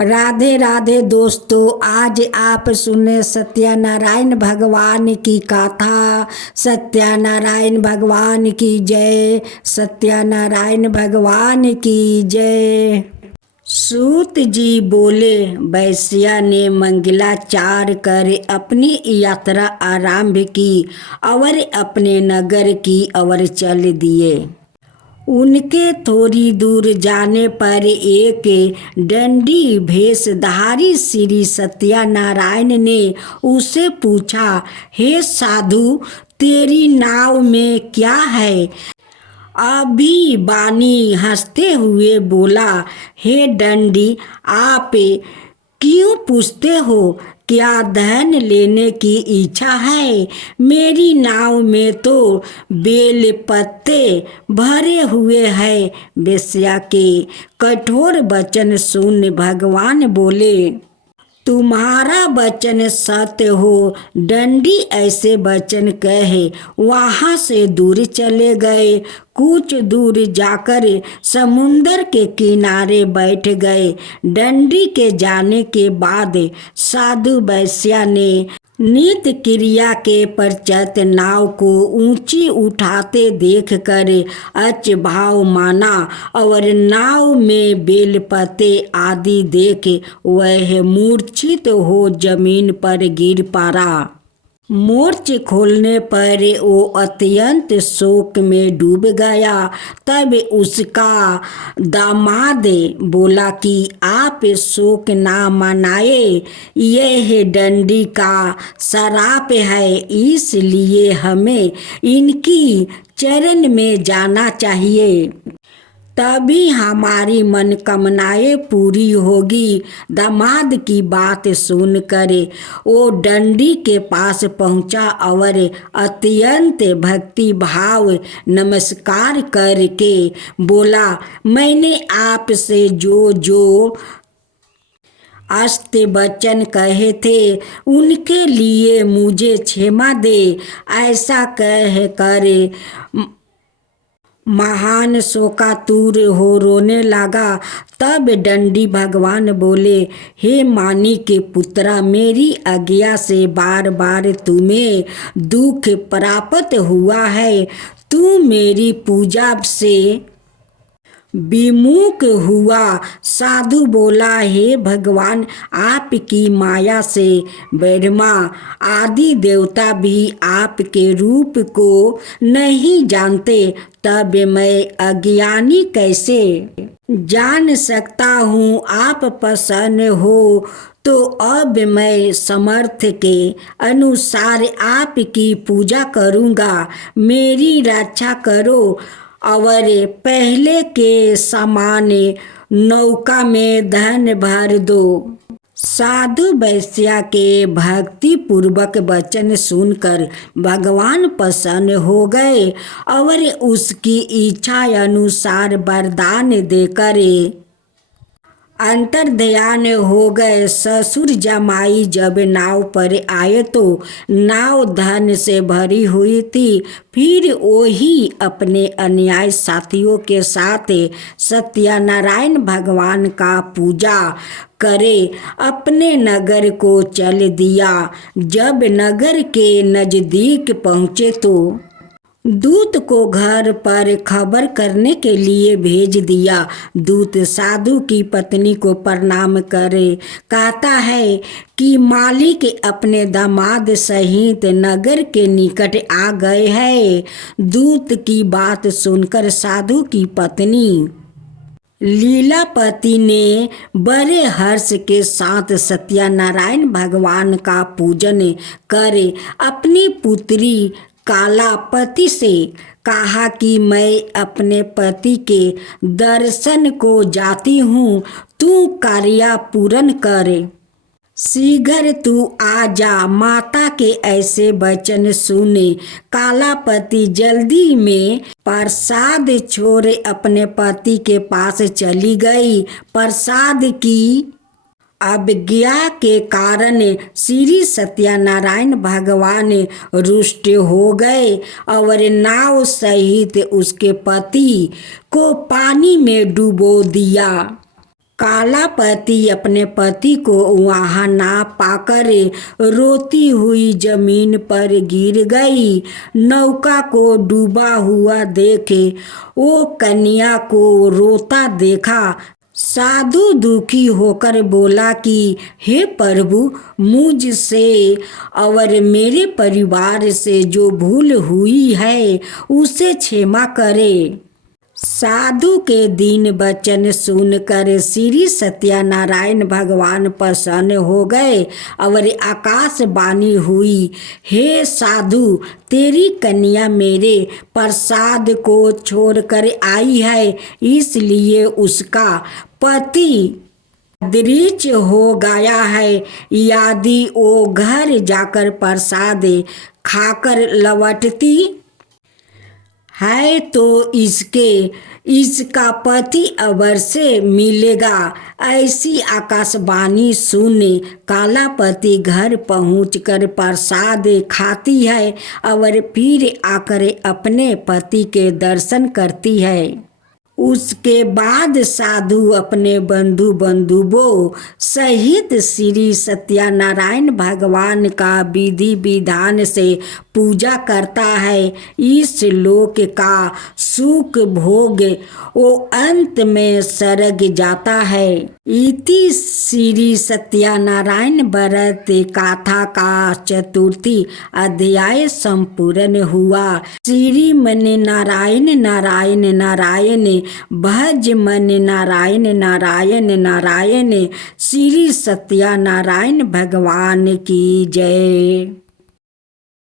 राधे राधे दोस्तों, आज आप सुने सत्यनारायण भगवान की गाथा। सत्यनारायण भगवान की जय। सत्यनारायण भगवान की जय। सूत जी बोले, वैश्या ने मंगलाचार कर अपनी यात्रा आरंभ की और अपने नगर की ओर चल दिए। उनके थोड़ी दूर जाने पर एक दंडी भेषधारी श्री सत्यनारायण ने उससे पूछा, हे साधु, तेरी नाव में क्या है? अभी बानी हंसते हुए बोला, हे दंडी, आप क्यों पूछते हो? क्या धन लेने की इच्छा है? मेरी नाव में तो बेल पत्ते भरे हुए हैं। वेश्या के कठोर वचन सुन भगवान बोले, तुम्हारा वचन सत्य हो। दंडी ऐसे वचन कहे वहां से दूर चले गए। कुछ दूर जाकर समुंदर के किनारे बैठ गए। दंडी के जाने के बाद साधु वैश्या ने नित्य क्रिया के पश्चात नाव को ऊंची उठाते देखकर अचभाव माना और नाव में बेलपत्ते आदि देख वह मूर्छित हो जमीन पर गिर पड़ा। मोर्च खोलने पर वो अत्यंत शोक में डूब गया। तब उसका दामाद बोला कि आप शोक ना मनाए, यह दंडी का श्राप है, इसलिए हमें इनकी चरण में जाना चाहिए, तभी हमारी मनकामनाएं पूरी होगी। दामाद की बात सुनकर वो दंडी के पास पहुंचा और अत्यंत भक्ति भाव नमस्कार करके बोला, मैंने आपसे जो अस्त्य वचन कहे थे उनके लिए मुझे क्षमा दे। ऐसा कह कर महान शोकातुर हो रोने लगा। तब दंडी भगवान बोले, हे मानी के पुत्रा, मेरी आज्ञा से बार बार तुम्हें दुख प्राप्त हुआ है। तू मेरी पूजा से विमुख हुआ। साधु बोला, हे भगवान, आपकी माया से ब्रह्मा आदि देवता भी आपके रूप को नहीं जानते, तब मैं अज्ञानी कैसे जान सकता हूँ? आप प्रसन्न हो तो अब मैं समर्थ के अनुसार आपकी पूजा करूँगा। मेरी रक्षा करो और पहले के समान नौका में धन भर दो। साधु वैश्या के भक्ति पूर्वक वचन सुनकर भगवान प्रसन्न हो गए और उसकी इच्छा अनुसार वरदान देकर अंतर्ध्यान हो गए। ससुर जमाई जब नाव पर आए तो नाव धन से भरी हुई थी। फिर वही अपने अन्याय साथियों के साथ सत्यनारायण भगवान का पूजा करे अपने नगर को चल दिया। जब नगर के नजदीक पहुँचे तो दूत को घर पर खबर करने के लिए भेज दिया। दूत साधु की पत्नी को प्रणाम करे कहता है कि मालिक अपने दामाद सहित नगर के निकट आ गए हैं। दूत की बात सुनकर साधु की पत्नी लीलापति ने बड़े हर्ष के साथ सत्यनारायण भगवान का पूजन करे अपनी पुत्री कालापति से कहा कि मैं अपने पति के दर्शन को जाती हूँ, तू कार्य पूर्ण करे, शीघ्र तू आ जा। माता के ऐसे वचन सुने कालापति जल्दी में प्रसाद छोड़ अपने पति के पास चली गई। प्रसाद की अवज्ञा के कारण श्री सत्यनारायण भगवान रुष्ट हो गए और नाव सहित उसके पति को पानी में डुबो दिया। कालापति अपने पति को वहां ना पाकर रोती हुई जमीन पर गिर गई। नौका को डूबा हुआ देखे वो कन्या को रोता देखा। साधु दुखी होकर बोला कि हे प्रभु, मुझसे और मेरे परिवार से जो भूल हुई है उसे क्षमा करे। साधु के दीन वचन सुनकर श्री सत्यनारायण भगवान प्रसन्न हो गए और आकाशवाणी हुई, हे साधु, तेरी कन्या मेरे प्रसाद को छोड़कर आई है, इसलिए उसका पति दृच हो गया है। यदि वो घर जाकर प्रसाद खाकर लौटती है तो इसका पति अवश्य मिलेगा। ऐसी आकाशवाणी सुने कालापति घर पहुंचकर प्रसाद खाती है और फिर आकर अपने पति के दर्शन करती है। उसके बाद साधु अपने बंधुओं सहित श्री सत्यनारायण भगवान का विधि विधान से पूजा करता है। इस लोक का सुख भोग वो अंत में स्वर्ग जाता है। इति श्री सत्यनारायण व्रत गाथा का चतुर्थी अध्याय संपूर्ण हुआ। श्री मन नारायण नारायण नारायण, भज मन नारायण नारायण नारायण। श्री सत्यनारायण भगवान की जय।